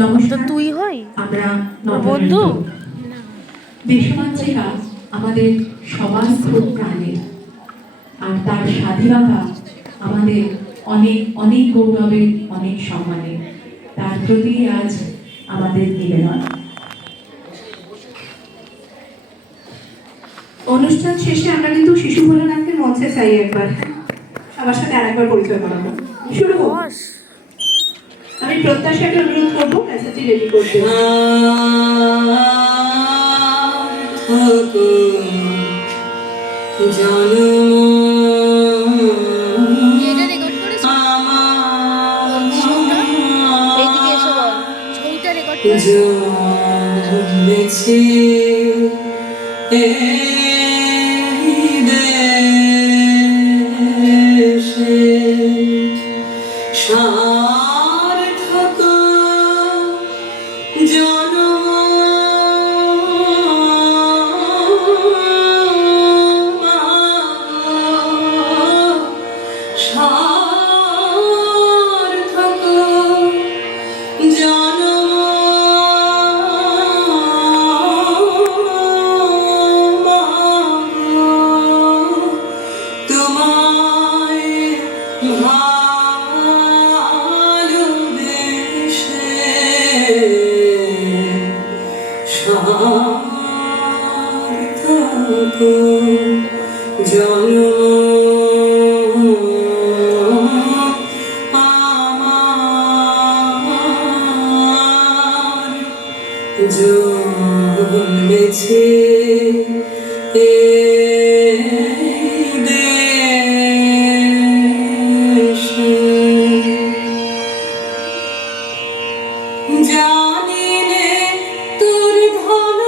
নমস্কার। তুই হই আমরা বন্ধু। দেশমাতৃকা আমাদের সবার খুব প্রাণের, আর তার স্বাধীনতা আমাদের অনেক অনেক গৌরবের, অনেক সম্মানের। তার প্রতি আজ আমাদের নিবেদন। অনুষ্ঠান শেষে আমরা কিন্তু শিশু ভোলানাথকে মঞ্চে চাই একবার, সবার সাথে আরেকবার পরিচয় করাবো। শুরু হোক। আমি প্রত্যাশাকে অনুরোধ করবো ক্যাসেটটি রেডি করতে। সার্থক জনম সার্থক জনম তোমায় ভালোবেসে সার্থক জন্ম আমার জন্মেছে জানিনে তোর ধন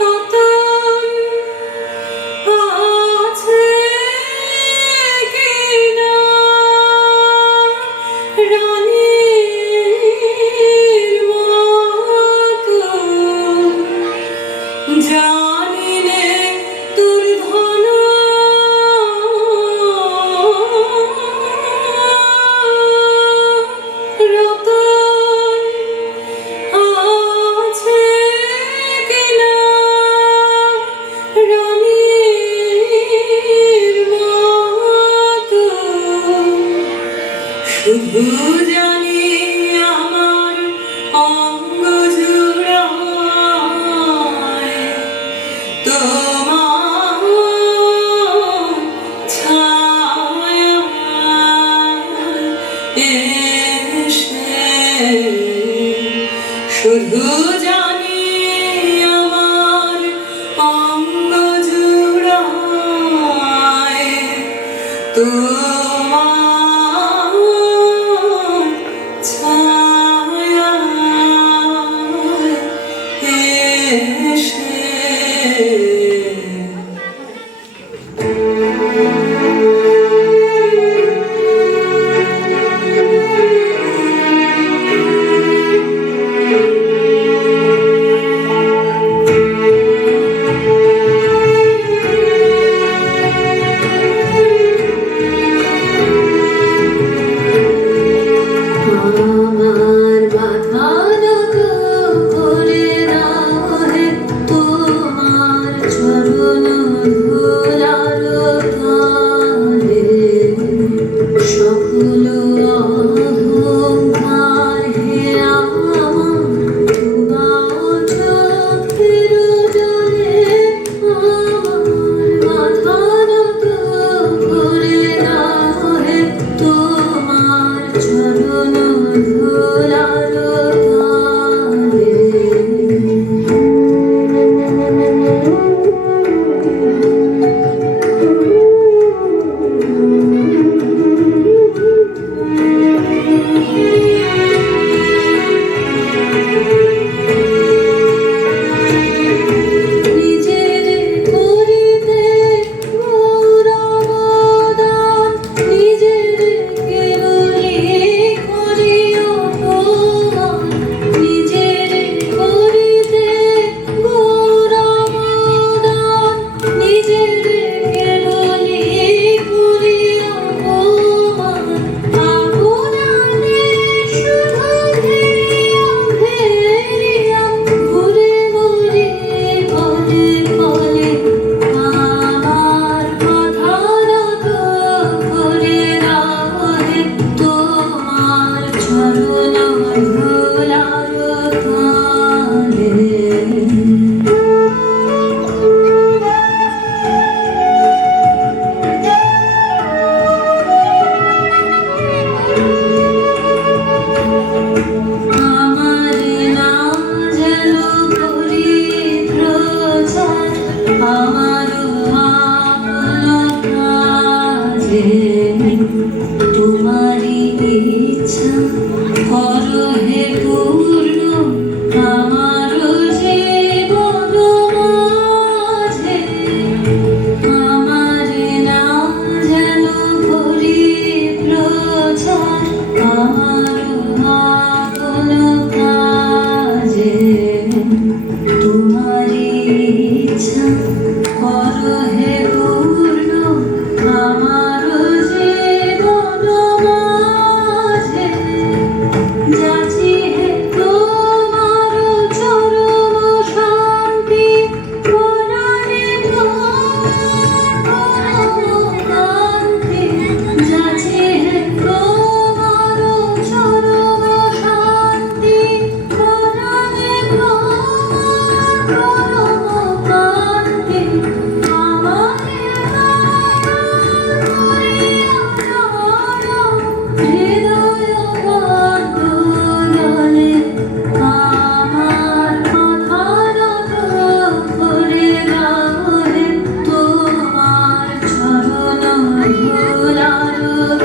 রতন আছে কিনা রানীর মতো জানিনে তোর ধন রতন আছে কিনা রানীর মতো শুধু জানি আমার অঙ্গ জুড়ায় তোমার ছায়া এসে শুধু জানি আমার অঙ্গ জুড়ায় তোমার ছায়া এসে আমার মাথা নত করে দাও হে তোমার চরণ ধুলার তালে সকল অহংকার হে আমার ডুবাও চোখের জলে আমার মাথা নত করে দাও হে তোমার চরণ তোমারই ইচ্ছা করো হে পূর্ণ আমার জীবন মাঝে, আমার নাম যেন করি প্রচার আমার আপন কাজে। তোমারই ইচ্ছা করো হে পূর্ণ আমার জীবন মাঝে, যাচি হে তোমার চরম শান্তি পরাণে পরম কান্তি, যাচি হে তোমার চরম শান্তি পরাণে পরম কান্তি। আমারে হৃদয় বন্দনে আমার মাথা নত করে দাও হে তোমার চরণ ধুলার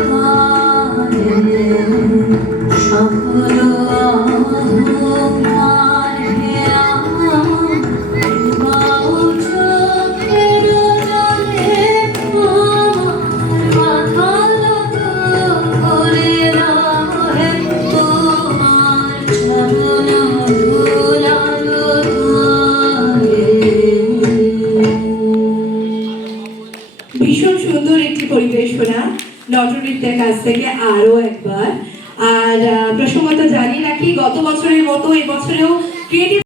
তলে। সকল অহংকার হে আমার ডুবাও চোখের জলে, আমার মাথা নত করে দাও হে তোমার চরণ ধুলার তলে। ভীষণ সুন্দর একটি পরিবেশনা নটনৃত্যের কাছ থেকে আরো একবার। আর প্রসঙ্গত জানি রাখি, গত বছরের মতো এবছরেও ক্রিয়েটিভ